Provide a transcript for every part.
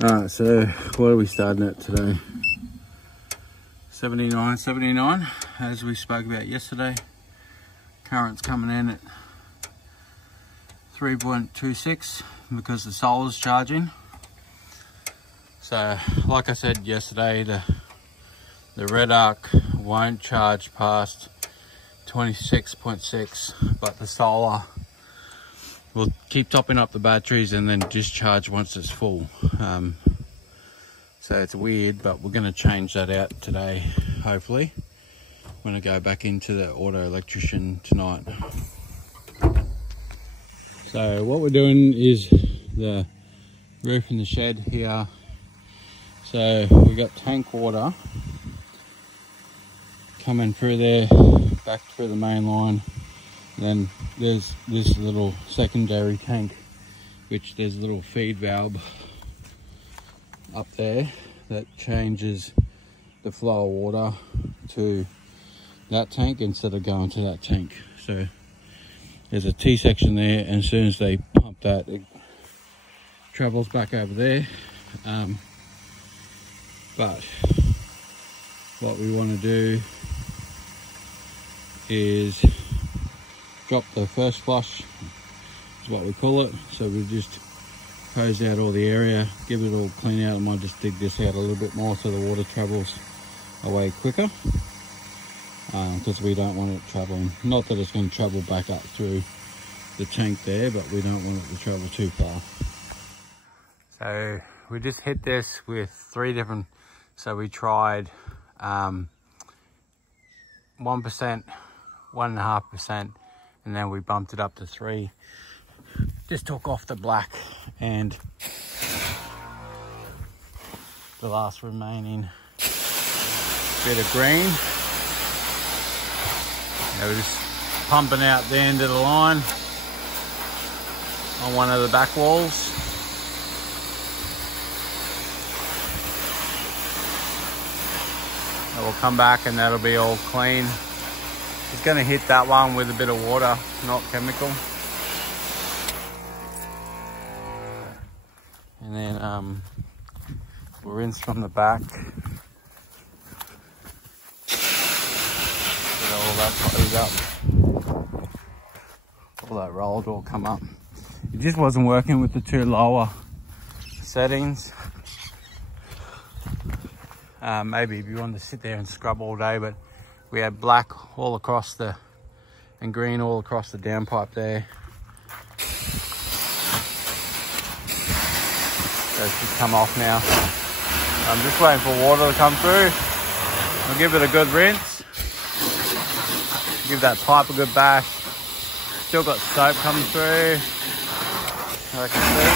Alright, so what are we starting at today? 79 as we spoke about yesterday. Current's coming in at 3.26 because the solar's charging. So like I said yesterday, the red arc won't charge past 26.6, but the solar will keep topping up the batteries and then discharge once it's full. So it's weird, but we're going to change that out today, hopefully. I'm going to go back into the auto electrician tonight. So what we're doing is the roof in the shed here. So we've got tank water coming through there, back through the main line. Then there's this little secondary tank, which there's a little feed valve up there that changes the flow of water to that tank instead of going to that tank. So there's a T section there, and as soon as they pump that, it travels back over there. But what we want to do is drop the first flush, is what we call it. So we just hose out all the area, give it all clean out. I might just dig this out a little bit more so the water travels away quicker, because we don't want it traveling, not that it's going to travel back up through the tank there, but we don't want it to travel too far. So we just hit this with 3 different, so we tried 1%, 1.5%, and then we bumped it up to 3. Just took off the black and the last remaining bit of green. Now we're just pumping out the end of the line on one of the back walls. And we'll come back and that'll be all clean. It's going to hit that one with a bit of water, not chemical. And then we'll rinse from the back. Get all that tidied up. All that rolled will come up. It just wasn't working with the 2 lower settings. Maybe if you wanted to sit there and scrub all day, but we had black all across and green all across the downpipe there. So it should come off now. I'm just waiting for water to come through. I'll give it a good rinse. Give that pipe a good bash. Still got soap coming through, I can see.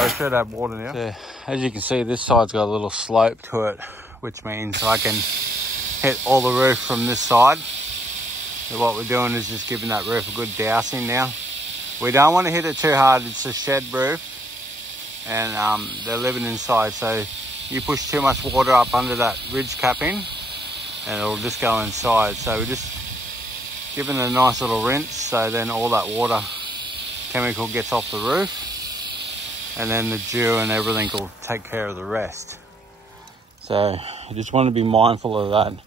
We should have water now. So, as you can see, this side's got a little slope to it, which means I can hit all the roof from this side. So what we're doing is just giving that roof a good dousing now. We don't want to hit it too hard. It's a shed roof and they're living inside. So you push too much water up under that ridge capping and it'll just go inside. So we're just giving it a nice little rinse. So then all that water chemical gets off the roof, and then the dew and everything will take care of the rest. So you just want to be mindful of that.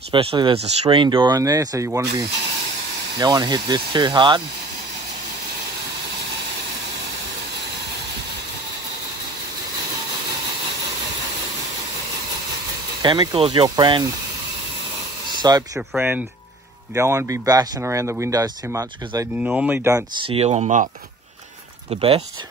Especially there's a screen door in there, so you don't want to hit this too hard. Chemical's your friend, soap's your friend. You don't want to be bashing around the windows too much because they normally don't seal them up the best.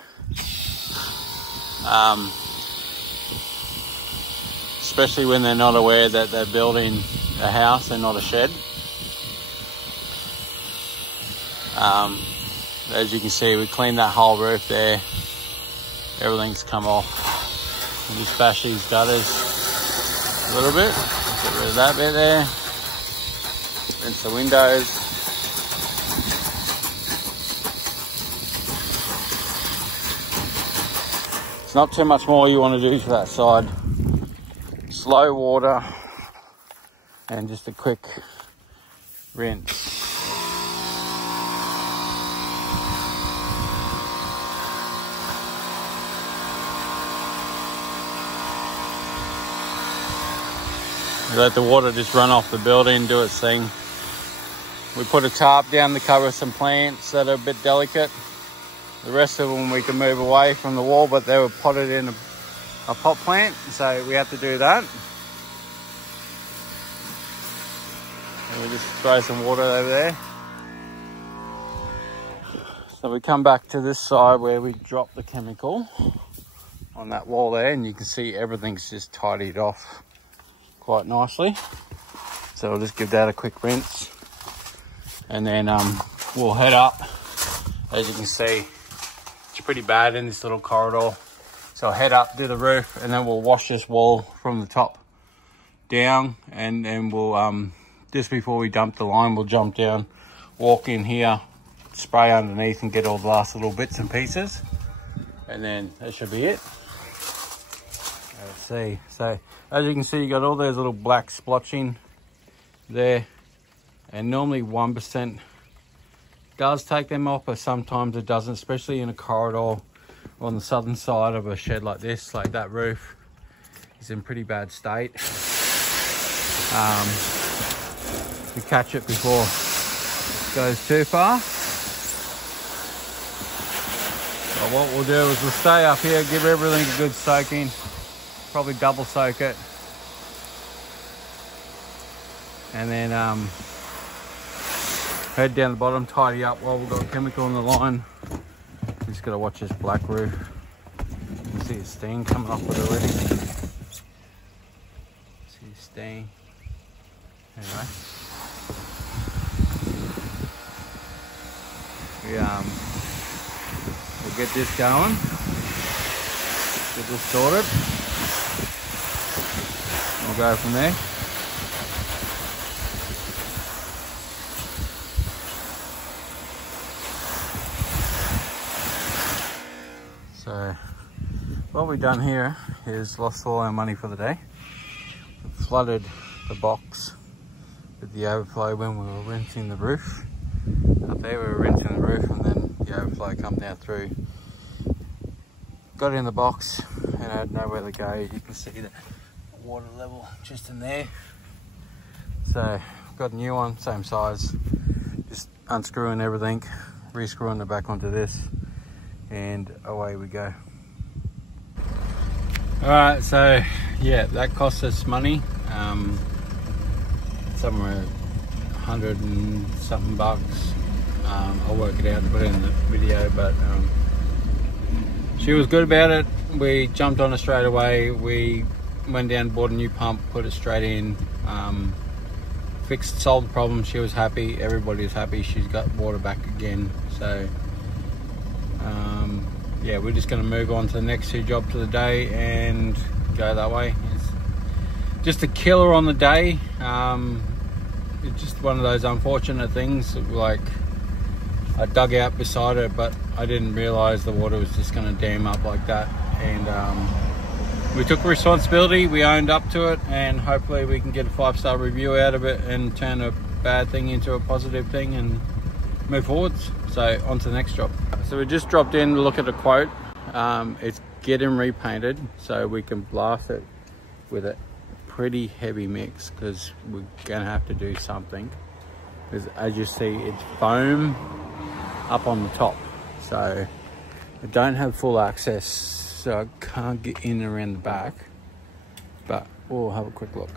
Especially when they're not aware that they're building a house and not a shed. As you can see, we cleaned that whole roof there. Everything's come off. We'll just bash these gutters a little bit. Get rid of that bit there. Rinse the windows. It's not too much more you want to do to that side. Slow water and just a quick rinse. let the water just run off the building, do its thing. We put a tarp down to cover some plants that are a bit delicate. The rest of them we can move away from the wall, but they were potted in a pot plant, so we had to do that. And we just throw some water over there. So we come back to this side where we drop the chemical on that wall there, and you can see everything's just tidied off quite nicely. So we'll just give that a quick rinse, and then we'll head up. As you can see, it's pretty bad in this little corridor. So I'll head up, do the roof, and then we'll wash this wall from the top down, and then we'll, just before we dump the lime, we'll jump down, walk in here, spray underneath and get all the last little bits and pieces. And then that should be it. Let's see. So as you can see, you got all those little black splotching there. And normally 1% does take them off, but sometimes it doesn't, especially in a corridor on the southern side of a shed like this. Like that roof is in pretty bad state. We catch it before it goes too far. So what we'll do is we'll stay up here, give everything a good soaking, probably double soak it, and then head down the bottom, tidy up while we've got chemical on the line. Just gotta watch this black roof. You can see the stain coming off it already. See the stain. Anyway. We'll get this going. Get this sorted. We'll go from there. So what we've done here is lost all our money for the day. We flooded the box with the overflow when we were rinsing the roof. Up there we were rinsing the roof, and then the overflow come down through. Got it in the box and I had nowhere to go. You can see the water level just in there. So got a new one, same size. Just unscrewing everything, re-screwing it back onto this, and away we go. Alright, so yeah, that cost us money. Somewhere 100 and something bucks. I'll work it out and put it in the video, but she was good about it. We jumped on it straight away. We went down, bought a new pump, put it straight in, solved the problem. She was happy, everybody was happy. She's got water back again. So yeah, we're just going to move on to the next two jobs of the day and go that way. It's just a killer on the day. It's just one of those unfortunate things. Like, I dug out beside it, but I didn't realize the water was just going to dam up like that. And we took responsibility, we owned up to it, and hopefully we can get a 5-star review out of it and turn a bad thing into a positive thing and move forwards. So on to the next job. So we just dropped in to look at a quote. It's getting repainted, so we can blast it with a pretty heavy mix, because we're gonna have to do something, because as you see, it's foam up on the top, so I don't have full access, so I can't get in around the back, but we'll have a quick look.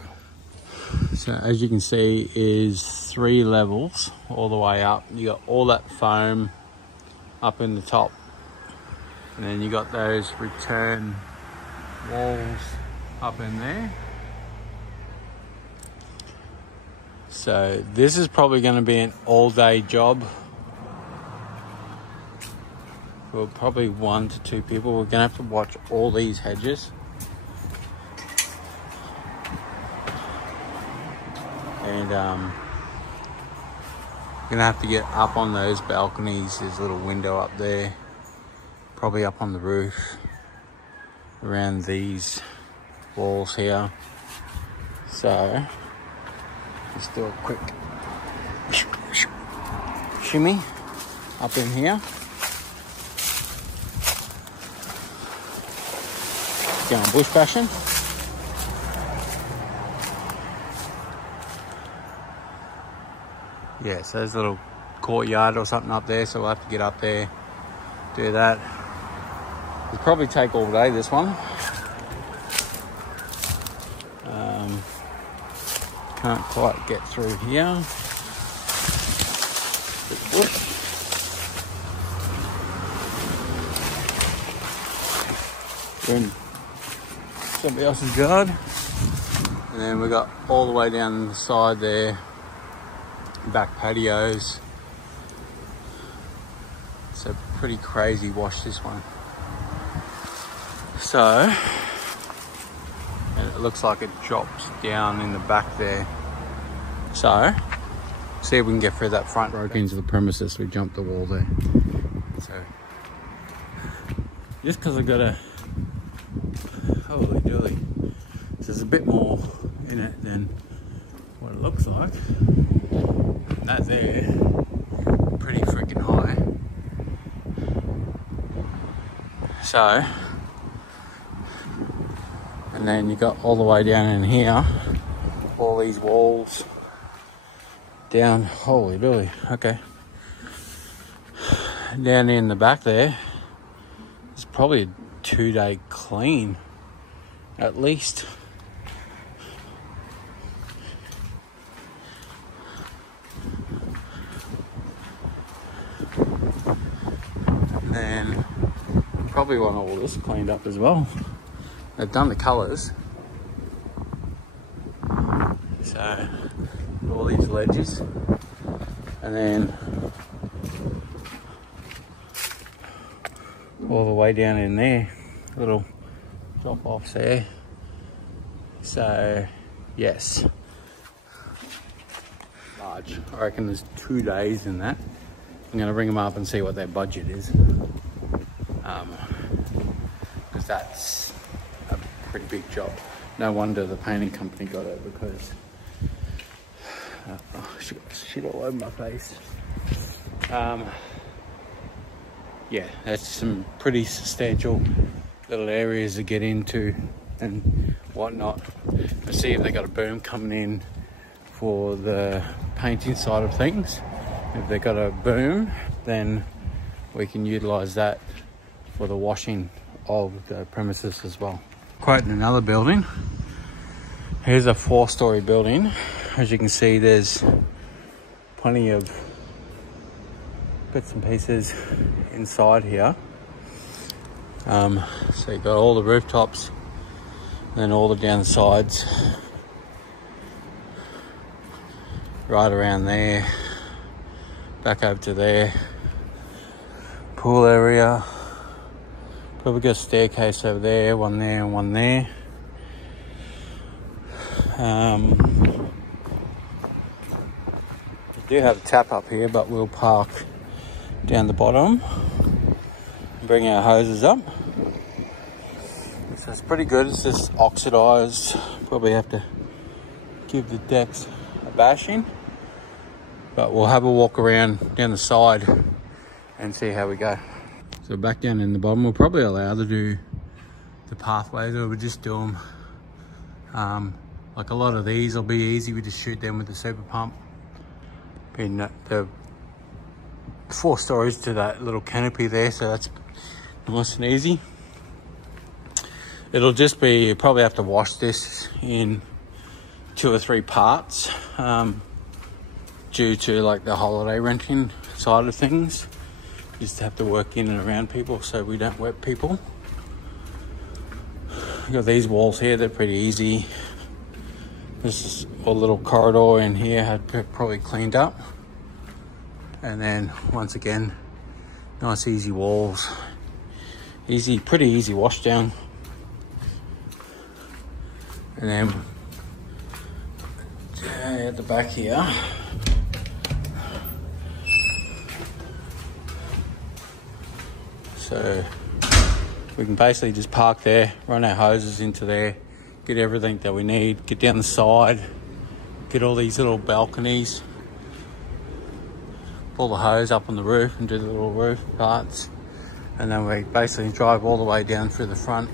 So as you can see, is 3 levels all the way up. You got all that foam up in the top, and then you got those return walls up in there. So this is probably going to be an all-day job for probably 1 to 2 people. We're going to have to watch all these hedges. And gonna have to get up on those balconies. There's a little window up there, probably up on the roof, around these walls here. So let's do a quick shimmy up in here. Going bush bashing. Yeah, so there's a little courtyard or something up there, so we'll have to get up there, do that. It'll probably take all day, this one. Can't quite get through here. We're in somebody else's yard. And then we got all the way down the side there, back patios. It's a pretty crazy wash, this one. So, and it looks like it drops down in the back there. So, see if we can get through that front. Broke into the premises, we jumped the wall there. So, just because I got a, holy dooly, so there's a bit more in it than what it looks like. And that there, pretty freaking high. So, and then you got all the way down in here, all these walls down, holy dooly, okay. Down in the back there, it's probably a 2-day clean, at least. And then probably want all this cleaned up as well. They've done the colours. So, all these ledges. And then all the way down in there. Little drop offs there. So, yes. Large. I reckon there's 2 days in that. I'm going to ring them up and see what their budget is. Because that's a pretty big job. No wonder the painting company got it, because she got shit all over my face. Yeah, that's some pretty substantial little areas to get into and whatnot. Let's see if they got a boom coming in for the painting side of things. If they got a boom, then we can utilize that for the washing of the premises as well. Quoting another building. Here's a 4-story building. As you can see, there's plenty of bits and pieces inside here. So you've got all the rooftops, then all the down sides, right around there, back over to there, pool area. Probably got a staircase over there, one there and one there. We do have a tap up here, but we'll park down the bottom and bring our hoses up. So it's pretty good. It's just oxidized. Probably have to give the decks a bashing, but we'll have a walk around down the side and see how we go. So back down in the bottom, we'll probably allow to do the pathways, or we'll just do them. Like a lot of these will be easy. We just shoot them with the super pump. Being the 4 stories to that little canopy there, so that's nice and easy. It'll just be, you probably have to wash this in 2 or 3 parts due to like the holiday renting side of things. You just have to work in and around people so we don't wet people. We've got these walls here, they're pretty easy. This is a little corridor in here, had probably cleaned up. And then once again, nice easy walls. Easy, pretty easy wash down. And then at the back here, so we can basically just park there, run our hoses into there, get everything that we need, get down the side, get all these little balconies, pull the hose up on the roof and do the little roof parts, and then we basically drive all the way down through the front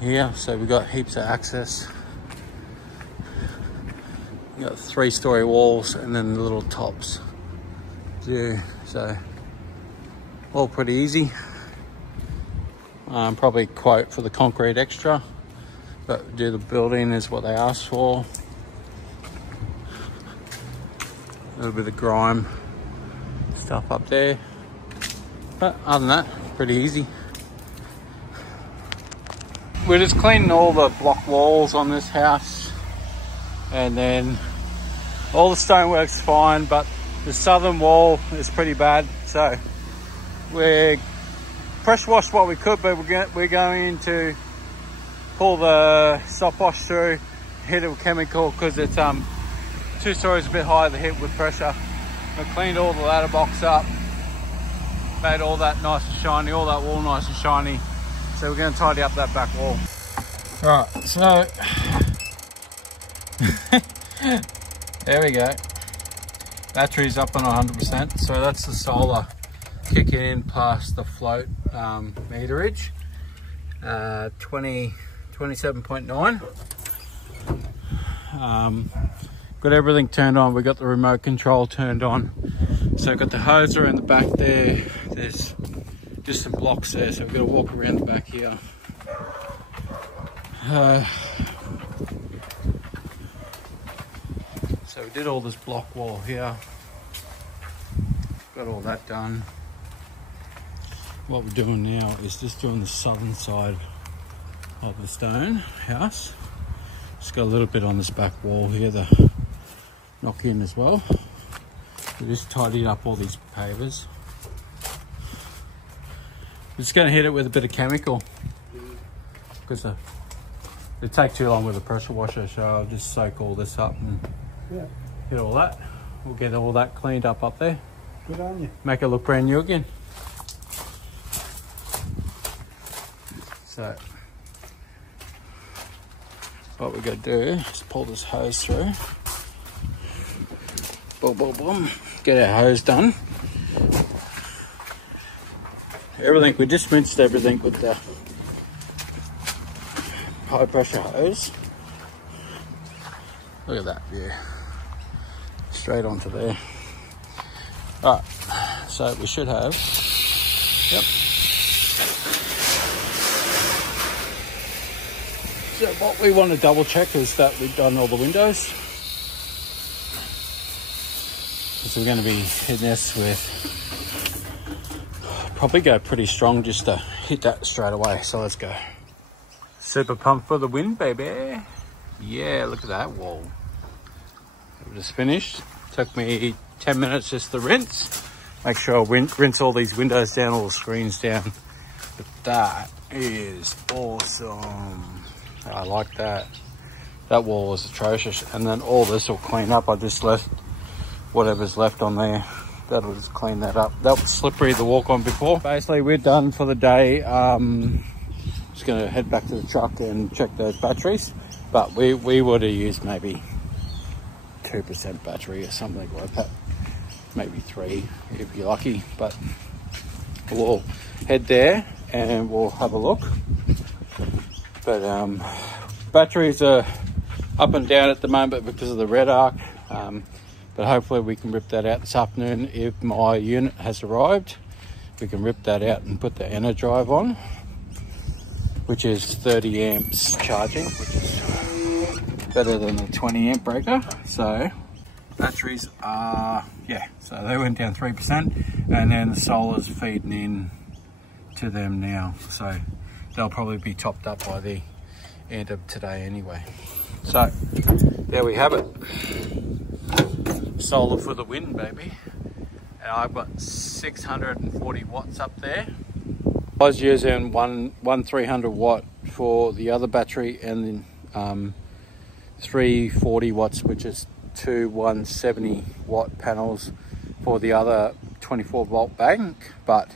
here. So we've got heaps of access. You got 3-story walls and then the little tops. Yeah, so all pretty easy. Probably quote for the concrete extra, but do the building is what they asked for. A little bit of grime stuff up there, but other than that, pretty easy. We're just cleaning all the block walls on this house, and then all the stonework's fine, but the southern wall is pretty bad, so we're pressure washed what we could, but we're going to pull the stop wash through, hit it with chemical, because it's 2 stories a bit higher to hit with pressure. We cleaned all the ladder box up, made all that nice and shiny, all that wall nice and shiny. So we're going to tidy up that back wall. Right, so there we go. Battery's up on 100%. So that's the solar kicking in plus the float meterage. 27.9. Got everything turned on. We got the remote control turned on. So I've got the hoser in the back there. There's just some blocks there, so we've got to walk around the back here. So we did all this block wall here. Got all that done. What we're doing now is just doing the southern side of the stone house. Just got a little bit on this back wall here to knock in as well. We just tidied up all these pavers. We're just going to hit it with a bit of chemical because it take too long with a pressure washer, so I'll just soak all this up and hit all that. We'll get all that cleaned up there. Good on you. Make it look brand new again. So what we're going to do is pull this hose through. Boom, boom, boom. Get our hose done. Everything, we just rinsed everything with the high pressure hose. Look at that view. Straight onto there. Alright, so we should have, yep. So what we want to double check is that we've done all the windows. So we're going to be hitting this with, probably go pretty strong just to hit that straight away. So let's go. Super pumped for the win, baby. Yeah, look at that wall. We're just finished. Took me 10 minutes just to rinse. Make sure I rinse all these windows down, all the screens down. But that is awesome. I like that. That wall was atrocious. And then all this will clean up. I just left whatever's left on there. That'll just clean that up. That was slippery to walk on before. Basically, we're done for the day. Just gonna head back to the truck and check those batteries. But we would have used maybe 2% battery or something like that. Maybe 3 if you're lucky. But we'll head there and we'll have a look. But batteries are up and down at the moment because of the red arc. But hopefully we can rip that out this afternoon. If my unit has arrived, we can rip that out and put the EnerDrive on, which is 30 amps charging, which is better than the 20 amp breaker. So batteries are, yeah, so they went down 3%, and then the solar's feeding in to them now. So they'll probably be topped up by the end of today anyway. So there we have it. Solar for the win, baby. And I've got 640 watts up there. I was using one 300 watt for the other battery, and then 340 watts, which is 2 170 watt panels for the other 24 volt bank. But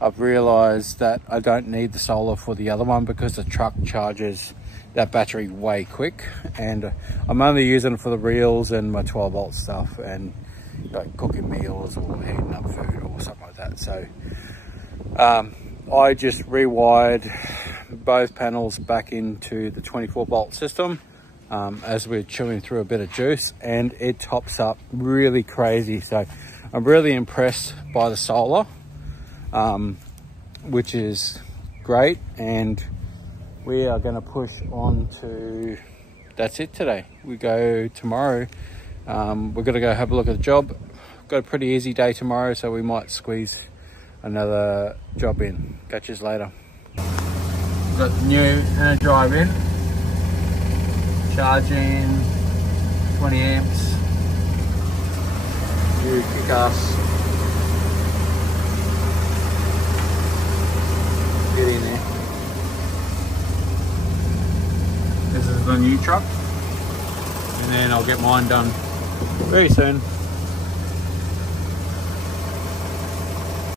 I've realized that I don't need the solar for the other one because the truck charges that battery way quick, and I'm only using it for the reels and my 12 volt stuff, and like cooking meals or heating up food or something like that. So I just rewired both panels back into the 24 volt system, as we're chewing through a bit of juice, and it tops up really crazy. So I'm really impressed by the solar, which is great, and we are going to push on to, that's it today. We go tomorrow. We're going to go have a look at the job. Got a pretty easy day tomorrow, so we might squeeze another job in. Catch you later. Got the new Energive in, charging 20 amps. New kick-ass. Get in there. This is the new truck, and then I'll get mine done very soon.